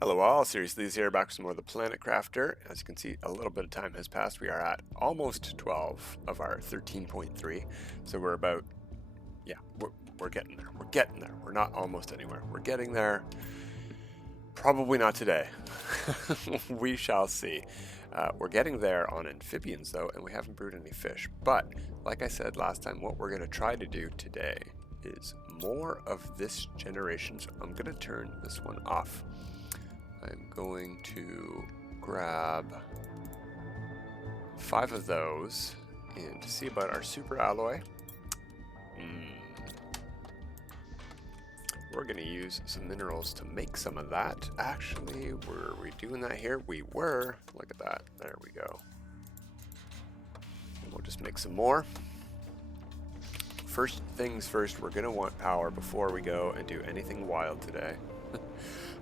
Hello all, Seriously is here, back with some more of the Planet Crafter. As you can see, a little bit of time has passed. We are at almost 12 of our 13.3. So we're about, yeah, we're getting there. We're getting there. We're not almost anywhere. We're getting there. Probably not today. We shall see. We're getting there on amphibians though, and we haven't brewed any fish. But like I said last time, what we're going to try to do today is more of this generation. So I'm going to turn this one off. I'm going to grab 5 of those and to see about our super alloy. We're going to use some minerals to make some of that. Actually, were we doing that here? We were. Look at that. There we go. And we'll just make some more. First things first, we're going to want power before we go and do anything wild today.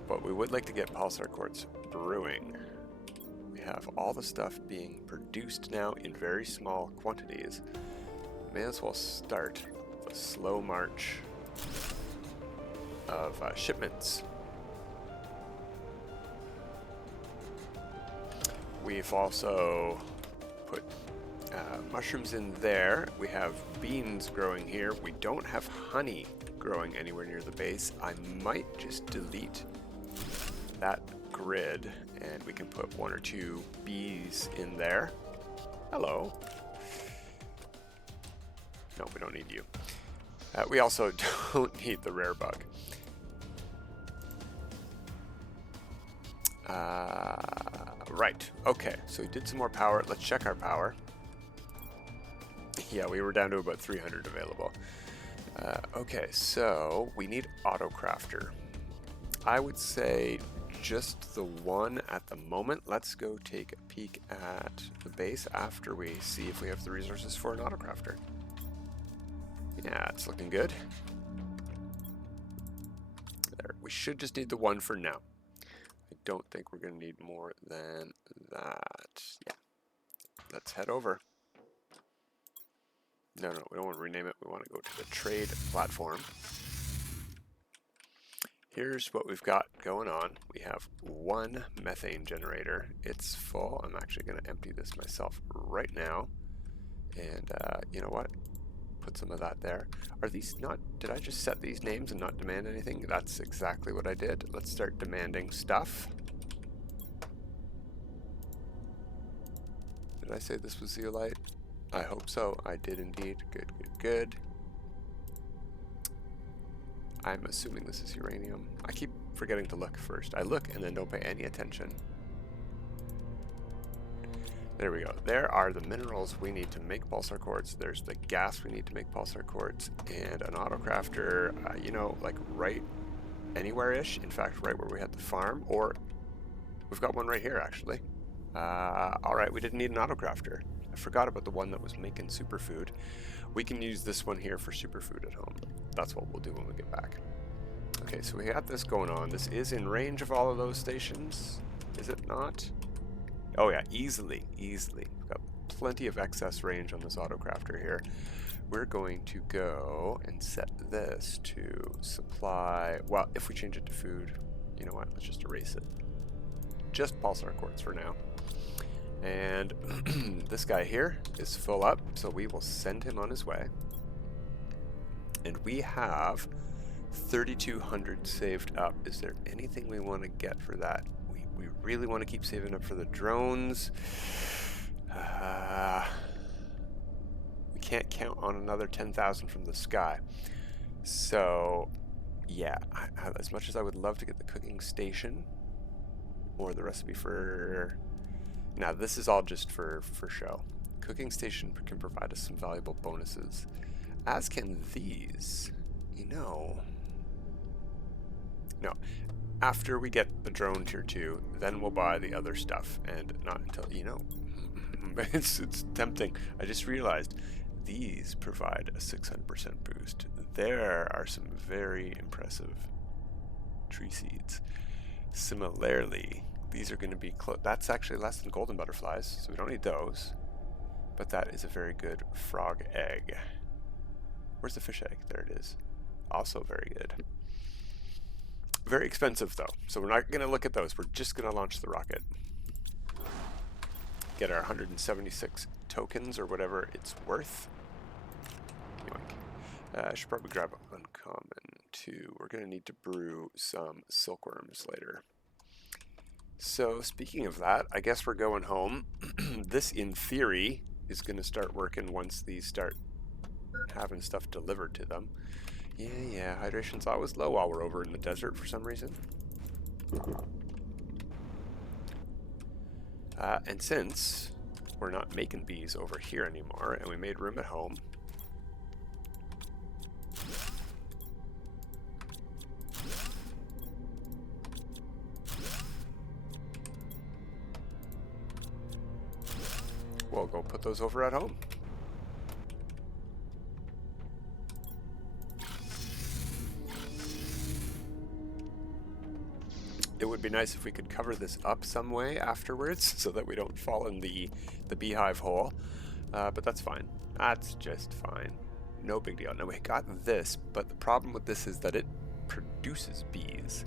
But we would like to get pulsar quartz brewing. We have all the stuff being produced now in very small quantities. May as well start the slow march of shipments. We've also put mushrooms in there. We have beans growing here. We don't have honey growing anywhere near the base. I might just delete that grid and we can put 1 or 2 bees in there. Hello. No, we don't need you. We also don't need the rare bug. Right, okay, so we did some more power. Let's check our power. Yeah, we were down to about 300 available. Okay, so we need auto crafter. I would say just the one at the moment. Let's go take a peek at the base after we see if we have the resources for an auto crafter. Yeah, it's looking good. There, we should just need the one for now. I don't think we're going to need more than that. Yeah, let's head over. No, we don't want to rename it. We want to go to the trade platform. Here's what we've got going on. We have 1 methane generator. It's full. I'm actually going to empty this myself right now. And you know what? Put some of that there. Are these not, did I just set these names and not demand anything? That's exactly what I did. Let's start demanding stuff. Did I say this was zeolite? I hope so. I did indeed. Good, good, good. I'm assuming this is uranium. I keep forgetting to look first. I look and then don't pay any attention. There we go. There are the minerals we need to make pulsar quartz. There's the gas we need to make pulsar quartz, and an auto crafter, you know, like right anywhere-ish. In fact, right where we had the farm, or we've got one right here, actually. All right, we didn't need an auto crafter. I forgot about the one that was making superfood. We can use this one here for superfood at home. That's what we'll do when we get back. Okay, so we got this going on. This is in range of all of those stations, is it not? Oh yeah, easily. We've got plenty of excess range on this auto crafter here. We're going to go and set this to supply, well, if we change it to food, you know what, let's just erase it. Just pulsar quartz for now. And this guy here is full up, so we will send him on his way. And we have 3,200 saved up. Is there anything we want to get for that? We really want to keep saving up for the drones. We can't count on another 10,000 from the sky. So, yeah, as much as I would love to get the cooking station or the recipe for... Now, this is all just for show. Cooking station can provide us some valuable bonuses, as can these. You know... No. After we get the drone tier 2, then we'll buy the other stuff, and not until, you know, it's tempting. I just realized these provide a 600% boost. There are some very impressive tree seeds. Similarly, these are going to be that's actually less than golden butterflies, so we don't need those. But that is a very good frog egg. Where's the fish egg? There it is. Also very good. Very expensive though, so we're not going to look at those. We're just going to launch the rocket. Get our 176 tokens or whatever it's worth. I should probably grab uncommon too. We're going to need to brew some silkworms later. So speaking of that, I guess we're going home. This, in theory, is going to start working once these start having stuff delivered to them. Yeah, hydration's always low while we're over in the desert for some reason. And since we're not making bees over here anymore, and we made room at home, we'll go put those over at home. It would be nice if we could cover this up some way afterwards so that we don't fall in the beehive hole, but that's fine. That's just fine. No big deal. Now we got this, but the problem with this is that it produces bees.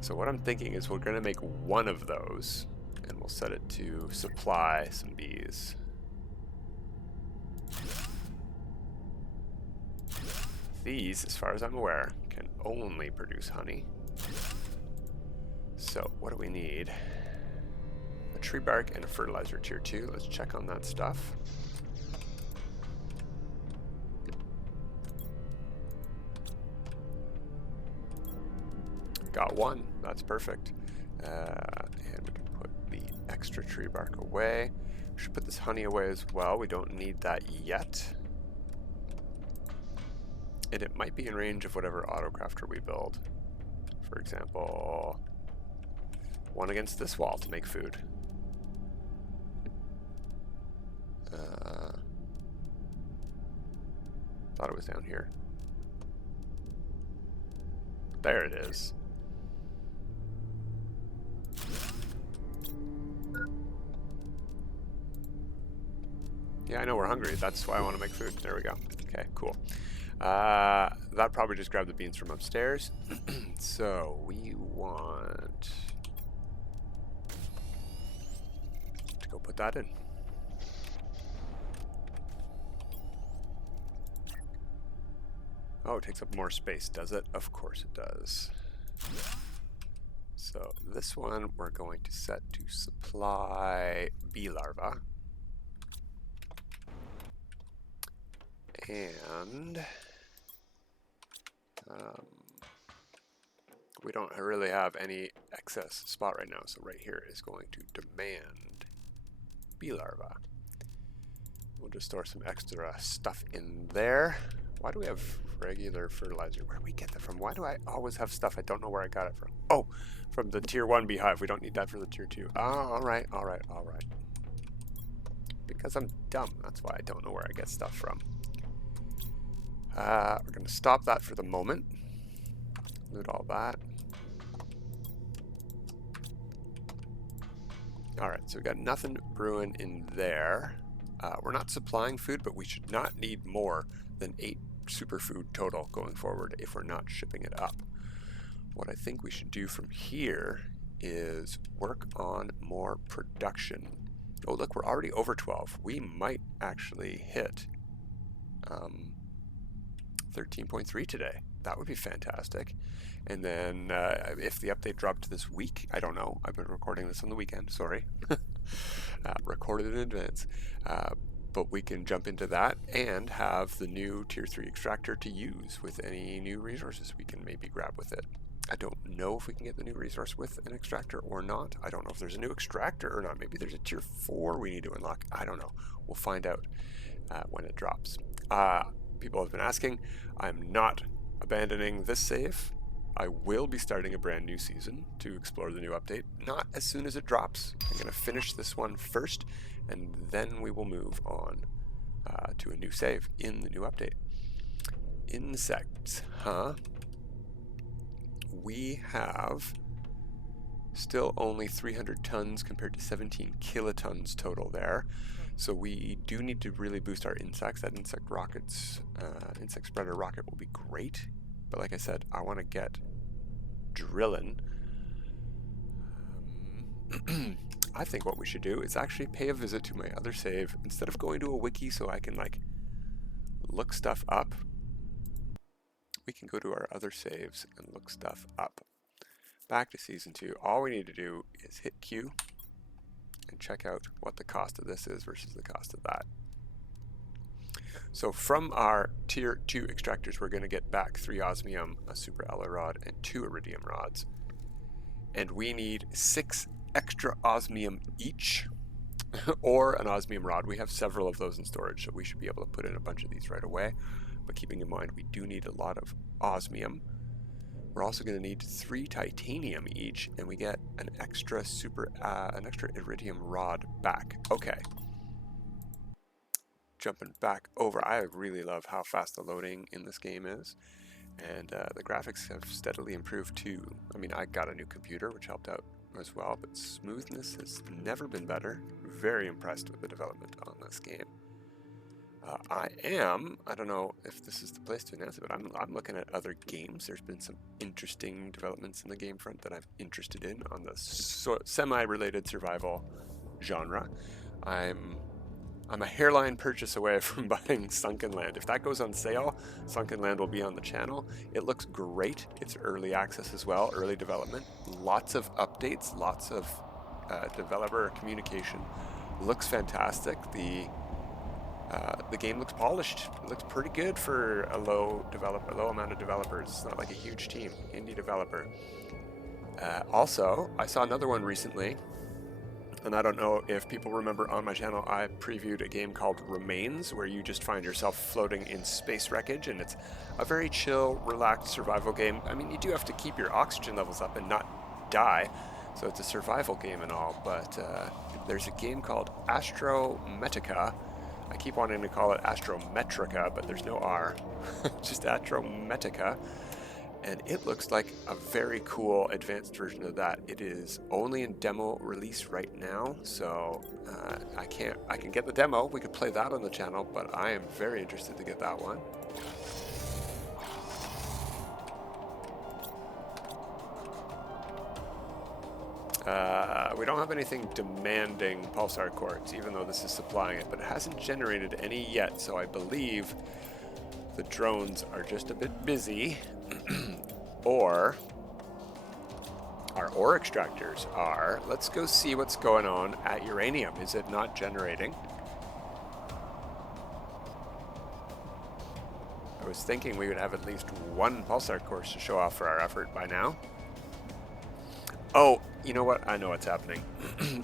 So what I'm thinking is we're going to make one of those, and we'll set it to supply some bees. These, as far as I'm aware, can only produce honey. So what do we need? A tree bark and a fertilizer tier 2. Let's check on that stuff. Got one. That's perfect. And we can put the extra tree bark away. We should put this honey away as well. We don't need that yet. And it might be in range of whatever autocrafter we build. For example, one against this wall to make food. Thought it was down here. There it is. Yeah, I know we're hungry. That's why I want to make food. There we go. Okay, cool. That probably just grabbed the beans from upstairs. So we want to go put that in. Oh, it takes up more space, does it? Of course it does. So this one we're going to set to supply bee larvae. And we don't really have any excess spot right now, so right here is going to demand bee larvae. We'll just store some extra stuff in there. Why do we have regular fertilizer? Where do we get that from? Why do I always have stuff? I don't know where I got it from. Oh, from the tier 1 beehive. We don't need that for the tier 2. Oh, all right. Because I'm dumb. That's why I don't know where I get stuff from. We're going to stop that for the moment. Loot all that. Alright, so we got nothing brewing in there. We're not supplying food, but we should not need more than 8 superfood total going forward if we're not shipping it up. What I think we should do from here is work on more production. Oh, look, we're already over 12. We might actually hit 13.3 today. That would be fantastic. And then if the update dropped this week, I don't know. I've been recording this on the weekend, sorry. Recorded in advance. But we can jump into that and have the new tier 3 extractor to use with any new resources we can maybe grab with it. I don't know if we can get the new resource with an extractor or not. I don't know if there's a new extractor or not. Maybe there's a tier 4 we need to unlock. I don't know. We'll find out when it drops. People have been asking. I'm not abandoning this save. I will be starting a brand new season to explore the new update. Not as soon as it drops. I'm going to finish this one first, and then we will move on to a new save in the new update. Insects, huh? We have still only 300 tons compared to 17 kilotons total there. So we do need to really boost our insects. That insect spreader rocket will be great. But like I said, I want to get drilling. I think what we should do is actually pay a visit to my other save instead of going to a wiki so I can like look stuff up. We can go to our other saves and look stuff up. Back to season 2. All we need to do is hit Q and check out what the cost of this is versus the cost of that. So from our tier 2 extractors, we're going to get back 3 osmium, a super alloy rod, and 2 iridium rods. And we need 6 extra osmium each, or an osmium rod. We have several of those in storage, so we should be able to put in a bunch of these right away. But keeping in mind, we do need a lot of osmium. We're also going to need 3 titanium each, and we get an extra iridium rod back. Okay. Jumping back over, I really love how fast the loading in this game is, and the graphics have steadily improved too. I mean, I got a new computer, which helped out as well, but smoothness has never been better. Very impressed with the development on this game. I don't know if this is the place to announce it, but I'm looking at other games. There's been some interesting developments in the game front that I'm interested in on the semi-related survival genre. I'm a hairline purchase away from buying Sunken Land. If that goes on sale, Sunken Land will be on the channel. It looks great. It's early access as well, early development. Lots of updates, lots of developer communication. Looks fantastic. The game looks polished. It looks pretty good for a low amount of developers. It's not like a huge team, indie developer. Also, I saw another one recently. And I don't know if people remember on my channel, I previewed a game called Remains, where you just find yourself floating in space wreckage, and it's a very chill, relaxed survival game. I mean, you do have to keep your oxygen levels up and not die, so it's a survival game and all, but there's a game called Astrometica. I keep wanting to call it Astrometrica, but there's no R. Just Astrometica. And it looks like a very cool advanced version of that. It is only in demo release right now, so I can get the demo. We could play that on the channel, but I am very interested to get that one. We don't have anything demanding pulsar quartz, even though this is supplying it, but it hasn't generated any yet, so I believe the drones are just a bit busy. Or our ore extractors are. Let's go see what's going on at uranium. Is it not generating? I was thinking we would have at least 1 pulsar quartz to show off for our effort by now. Oh, you know what? I know what's happening.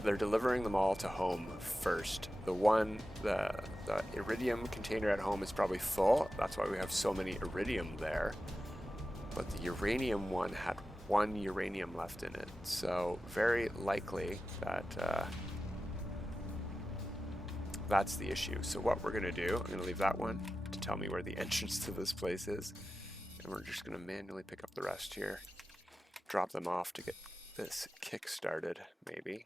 They're delivering them all to home first. The iridium container at home is probably full. That's why we have so many iridium there. But the uranium one had 1 uranium left in it. So very likely that that's the issue. So what we're going to do, I'm going to leave that one to tell me where the entrance to this place is. And we're just going to manually pick up the rest here. Drop them off to get this kick started, maybe.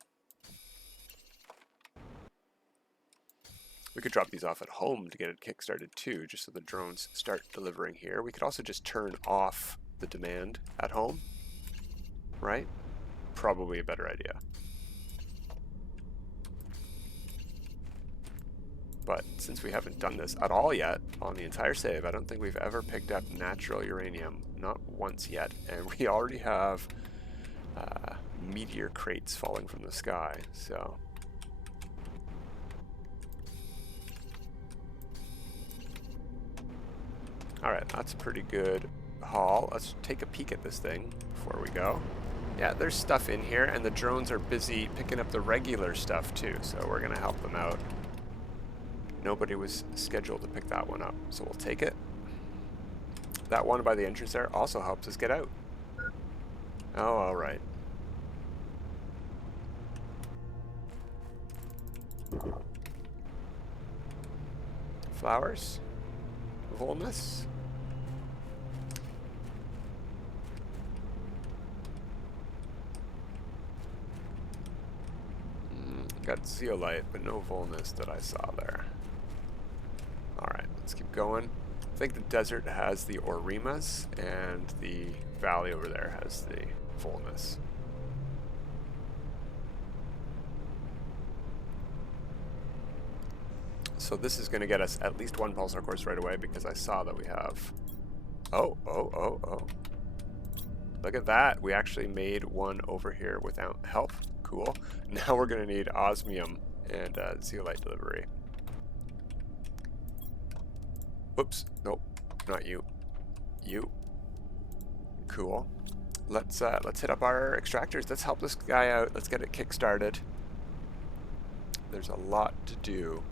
We could drop these off at home to get it kick-started too, just so the drones start delivering here. We could also just turn off the demand at home, right? Probably a better idea. But since we haven't done this at all yet on the entire save, I don't think we've ever picked up natural uranium, not once yet. And we already have meteor crates falling from the sky, so... Alright, that's a pretty good haul. Let's take a peek at this thing before we go. Yeah, there's stuff in here, and the drones are busy picking up the regular stuff too, so we're going to help them out. Nobody was scheduled to pick that one up, so we'll take it. That one by the entrance there also helps us get out. Oh, alright. Flowers? Volnus? Got zeolite, but no volnus that I saw there. Alright, let's keep going. I think the desert has the orimas, and the valley over there has the fullness. So this is going to get us at least one pulsar quartz right away because I saw that we have... Oh. Look at that. We actually made one over here without help. Cool. Now we're going to need osmium and zeolite delivery. Oops. Nope. Not you. You. Cool. Let's hit up our extractors. Let's help this guy out. Let's get it kick-started. There's a lot to do.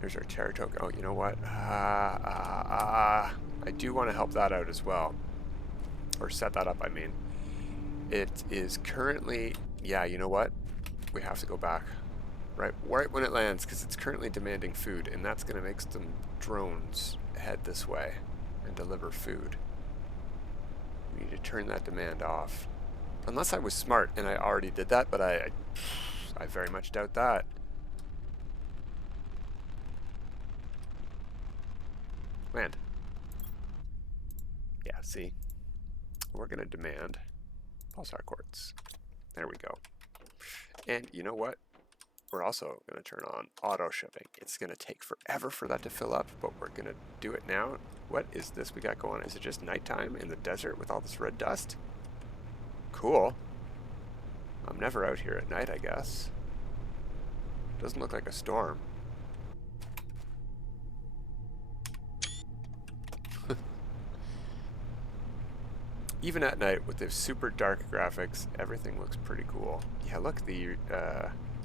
Here's our terra token. Oh, you know what? I do want to help that out as well. Or set that up, I mean. It is currently... Yeah, you know what? We have to go back. Right when it lands, because it's currently demanding food, and that's going to make some drones head this way and deliver food. We need to turn that demand off. Unless I was smart and I already did that, but I very much doubt that. Land. Yeah, see? We're going to demand pulsar quartz. There we go. And you know what? We're also going to turn on auto shipping. It's going to take forever for that to fill up, but we're going to do it now. What is this we got going on? Is it just nighttime in the desert with all this red dust? Cool. I'm never out here at night, I guess. Doesn't look like a storm. Even at night with the super dark graphics, everything looks pretty cool. Yeah, look,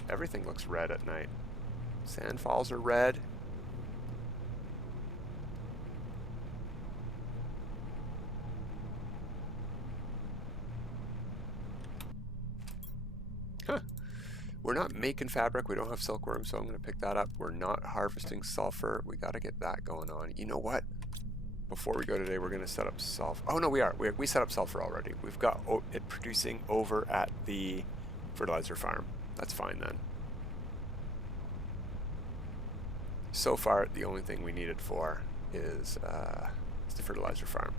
everything looks red at night. Sandfalls are red. Huh. We're not making fabric. We don't have silkworm, so I'm going to pick that up. We're not harvesting sulfur. We got to get that going on. You know what? Before we go today, we're going to set up sulfur. Oh, no, we are. We set up sulfur already. We've got it producing over at the fertilizer farm. That's fine then. So far, the only thing we need it for is the fertilizer farm.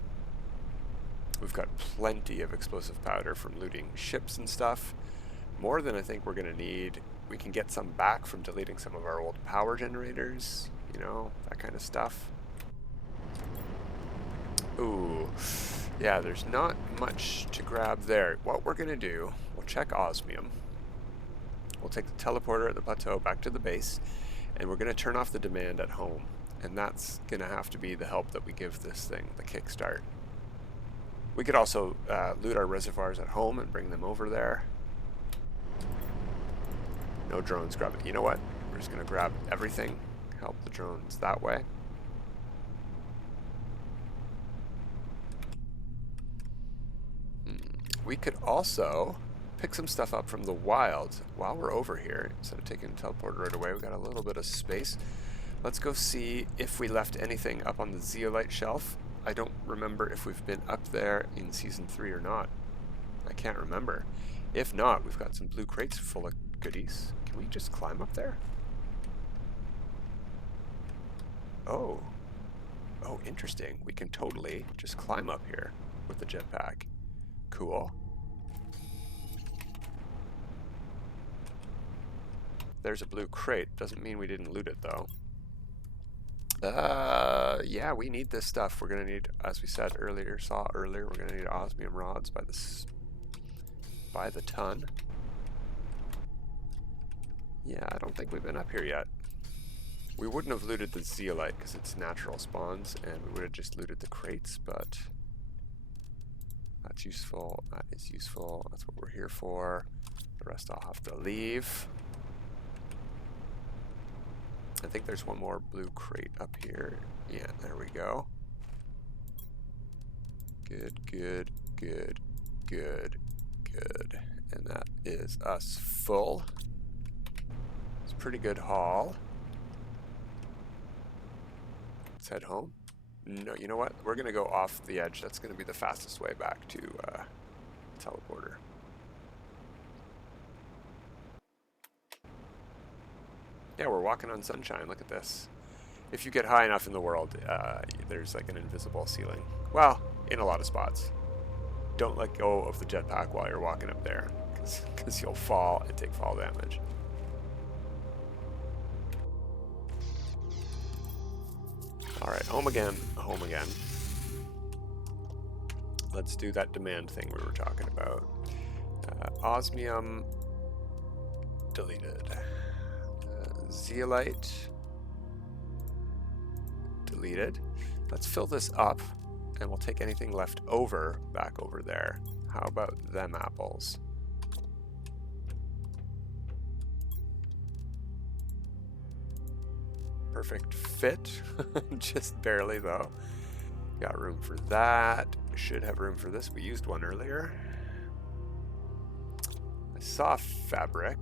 We've got plenty of explosive powder from looting ships and stuff. More than I think we're going to need. We can get some back from deleting some of our old power generators. You know, that kind of stuff. Ooh, yeah, there's not much to grab there. What we're going to do, we'll check osmium. We'll take the teleporter at the plateau back to the base, and we're going to turn off the demand at home. And that's going to have to be the help that we give this thing, the kickstart. We could also loot our reservoirs at home and bring them over there. No drones grabbing. You know what? We're just going to grab everything, help the drones that way. We could also pick some stuff up from the wild while we're over here. Instead of taking the teleporter right away, we got a little bit of space. Let's go see if we left anything up on the zeolite shelf. I don't remember if we've been up there in Season 3 or not. I can't remember. If not, we've got some blue crates full of goodies. Can we just climb up there? Oh. Oh, interesting. We can totally just climb up here with the jetpack. Cool. There's a blue crate. Doesn't mean we didn't loot it, though. Yeah, we need this stuff. We're gonna need, as we said earlier, we're gonna need osmium rods by the ton. Yeah, I don't think we've been up here yet. We wouldn't have looted the zeolite because it's natural spawns, and we would have just looted the crates, but that's useful. That is useful. That's what we're here for. The rest I'll have to leave. I think there's one more blue crate up here. Yeah, there we go. Good, good, good, good, good. And that is us full. It's a pretty good haul. Let's head home. No, you know what? We're going to go off the edge. That's going to be the fastest way back to teleporter. Yeah, we're walking on sunshine. Look at this. If you get high enough in the world, there's like an invisible ceiling. Well, in a lot of spots. Don't let go of the jetpack while you're walking up there, because you'll fall and take fall damage. Alright, home again, home again. Let's do that demand thing we were talking about. Osmium, deleted. Zeolite, deleted. Let's fill this up, and we'll take anything left over back over there. How about them apples? Perfect fit, just barely though. Got room for that. Should have room for this. We used one earlier. I saw fabric.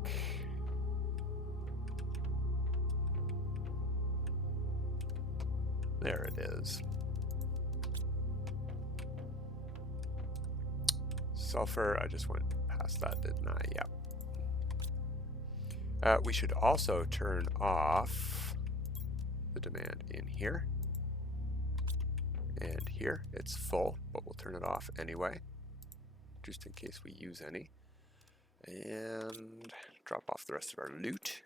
There it is. Sulfur, I just went past that, didn't I? Yep. We should also turn off the demand in here. And here, it's full, but we'll turn it off anyway, just in case we use any. And drop off the rest of our loot.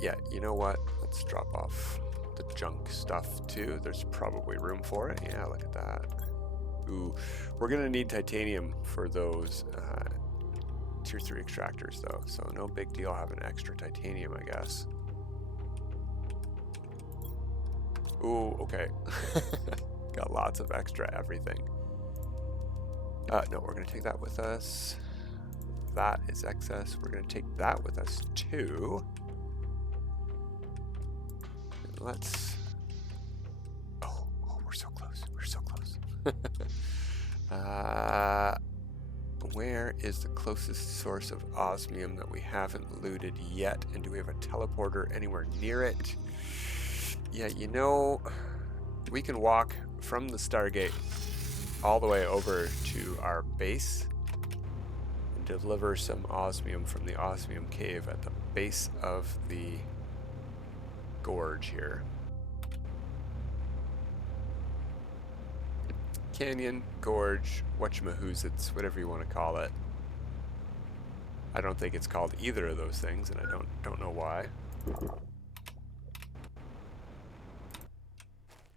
Yeah, you know what? Let's drop off the junk stuff too. There's probably room for it. Yeah, look at that. Ooh, we're gonna need titanium for those tier 3 extractors though, so no big deal having extra titanium, I guess. Ooh, okay. Got lots of extra everything. No, we're gonna take that with us. That is excess. We're gonna take that with us too. Let's... Oh, we're so close. We're so close. Where is the closest source of osmium that we haven't looted yet? And do we have a teleporter anywhere near it? Yeah, you know, we can walk from the Stargate all the way over to our base and deliver some osmium from the osmium cave at the base of the gorge here. Canyon, gorge, whatchamahoozits, whatever you want to call it. I don't think it's called either of those things, and I don't know why.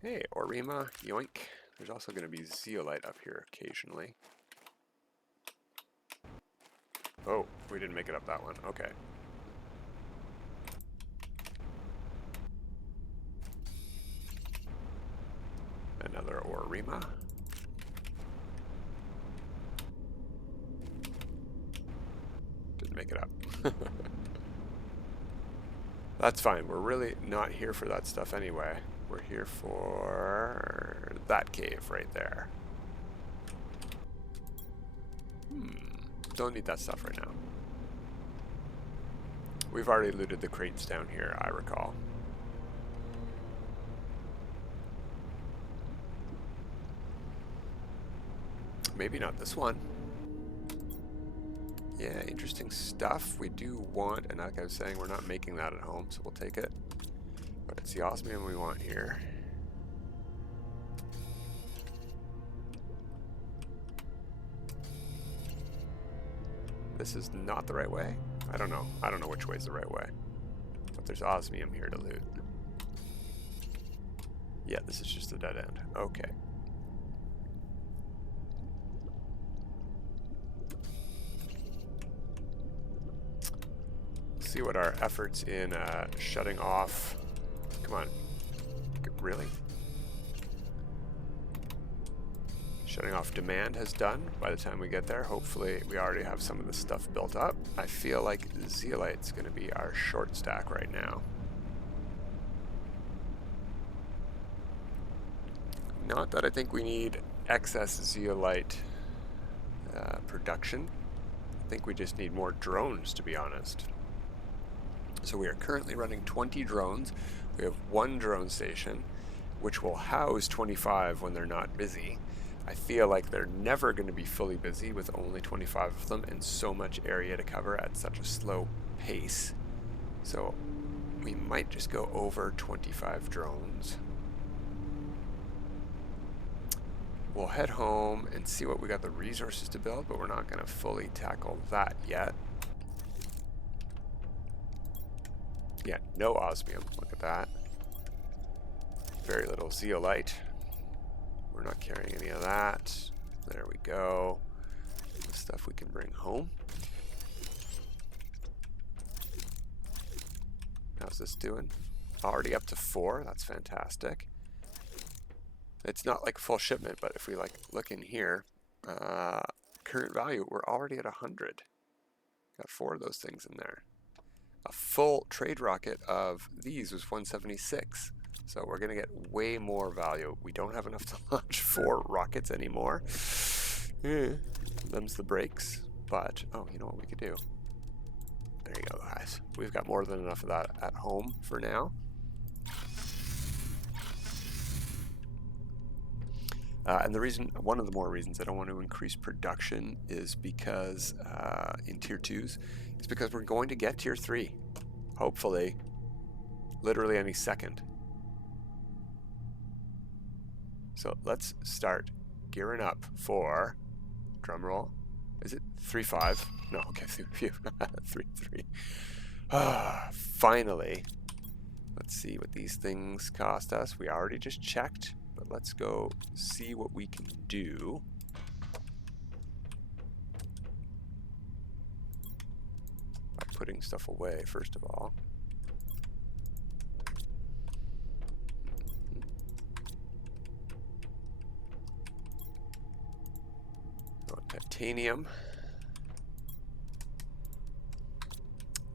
Hey, Orima, yoink. There's also going to be zeolite up here occasionally. Oh, we didn't make it up that one. Okay. Another Orima. Didn't make it up. That's fine. We're really not here for that stuff anyway. We're here for that cave right there. Don't need that stuff right now. We've already looted the crates down here, I recall. Maybe not this one. Yeah, interesting stuff. We do want, and like I was saying, we're not making that at home, so we'll take it. But it's the osmium we want here. This is not the right way? I don't know. I don't know which way is the right way. But there's osmium here to loot. Yeah, this is just a dead end. Okay. See what our efforts in shutting off. Come on. Really? Shutting off demand has done by the time we get there. Hopefully we already have some of the stuff built up. I feel like zeolite's going to be our short stack right now. Not that I think we need excess zeolite production. I think we just need more drones, to be honest. So we are currently running 20 drones. We have one drone station, which will house 25 when they're not busy. I feel like they're never going to be fully busy with only 25 of them and so much area to cover at such a slow pace. So we might just go over 25 drones. We'll head home and see what we got the resources to build, but we're not going to fully tackle that yet. Yeah, no osmium. Look at that. Very little zeolite. We're not carrying any of that. There we go. The stuff we can bring home. How's this doing? Already up to 4. That's fantastic. It's not like full shipment, but if we like look in here, current value, we're already at 100. Got 4 of those things in there. A full trade rocket of these was 176. So we're gonna get way more value. We don't have enough to launch 4 rockets anymore. Them's the breaks. But, oh, you know what we could do? There you go, guys. We've got more than enough of that at home for now. And the reason, one of the more reasons I don't want to increase production is because in tier 2s, is because we're going to get tier 3. Hopefully, literally any second. So let's start gearing up for, drum roll, is it 3-5? No, okay, 3-3. Finally, let's see what these things cost us. We already just checked. But let's go see what we can do. By putting stuff away, first of all. Titanium.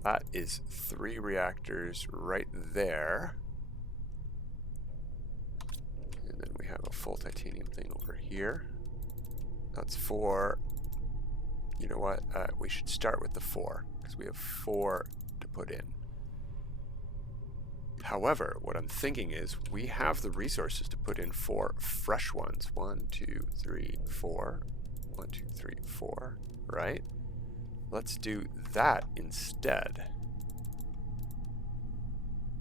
That is 3 reactors right there. And then we have a full titanium thing over here. That's 4. You know what? We should start with the 4 because we have 4 to put in. However, what I'm thinking is we have the resources to put in 4 fresh ones. 1, 2, 3, 4. 1, 2, 3, 4. Right? Let's do that instead.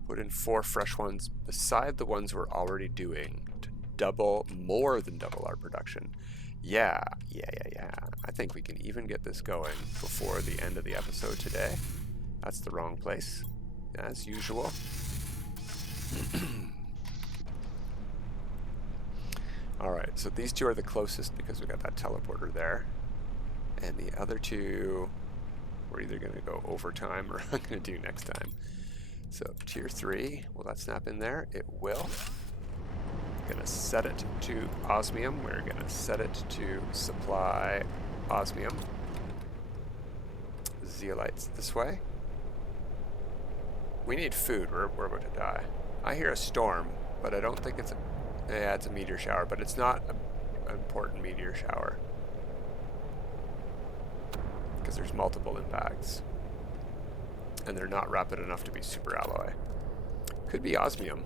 Put in 4 fresh ones beside the ones we're already doing to double, more than double our production. Yeah. I think we can even get this going before the end of the episode today. That's the wrong place, as usual. Alright, so these 2 are the closest because we got that teleporter there. And the other 2, we're either going to go overtime or I'm going to do next time. So tier 3, will that snap in there? It will. Going to set it to osmium. We're going to set it to supply osmium. Zeolites this way. We need food. We're about to die. I hear a storm, but I don't think it's a... Yeah, it's a meteor shower, but it's not an important meteor shower. Because there's multiple impacts. And they're not rapid enough to be super alloy. Could be osmium.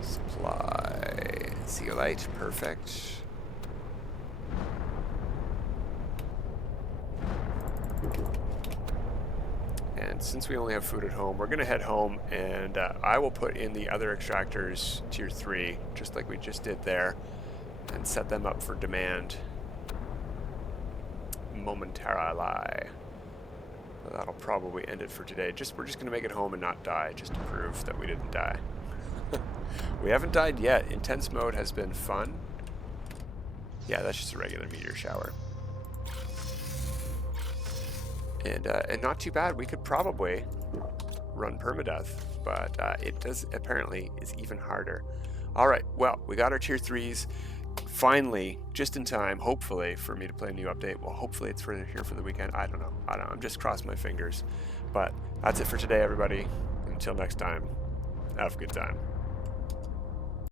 Supply zeolite, perfect. And since we only have food at home, we're going to head home and I will put in the other extractors tier 3, just like we just did there, and set them up for demand momentarily. So that'll probably end it for today. We're just going to make it home and not die, just to prove that we didn't die. We haven't died yet. Intense mode has been fun. Yeah, that's just a regular meteor shower. And not too bad. We could probably run permadeath, but it does apparently is even harder. All right, well, we got our tier 3s finally, just in time, hopefully, for me to play a new update. Well, hopefully it's here for the weekend. I don't know. I'm just crossing my fingers. But that's it for today, everybody. Until next time, have a good time.